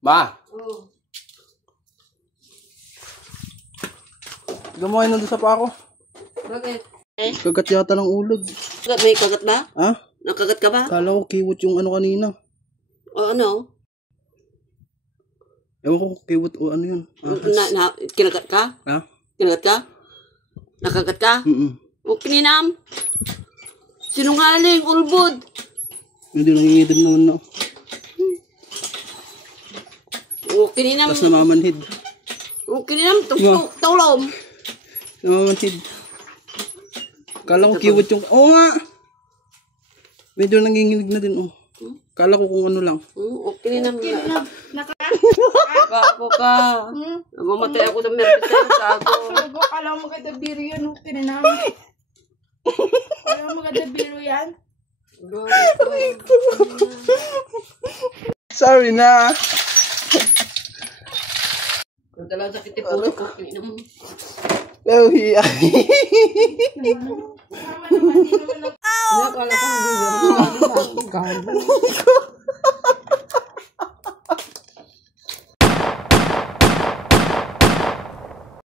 Ma! Oo. Gamahin nandun sa pa ako. Bakit? Kagat yata ng ulag. May kagat ba? Ha? Nakagat ka ba? Kala ko kiwot yung ano kanina. O ano? Ewan ko kiwot o ano yun. Kinagat ka? Ha? Kinagat ka? Nakagat ka? O kininam? Sinungaling, ulbod. Hindi nangingitim naman na. O kininam. Tapos namamanhid. O kininam, tulom. Namamanhid. Kala ko kiwot yung... Oo nga! Medyo nanginginig na din, oh. Kala ko kung ano lang. O kininam na. Gago ka. Mamatay ako ng merpit sa gago. Gago, kala mo maganda biro yan, oh. Kininam. Kala mo maganda biro yan. Sorry na! Ang dalang sakit yung puso ko. Kininam. Oh, hiya. Tama naman, di naman Akala ko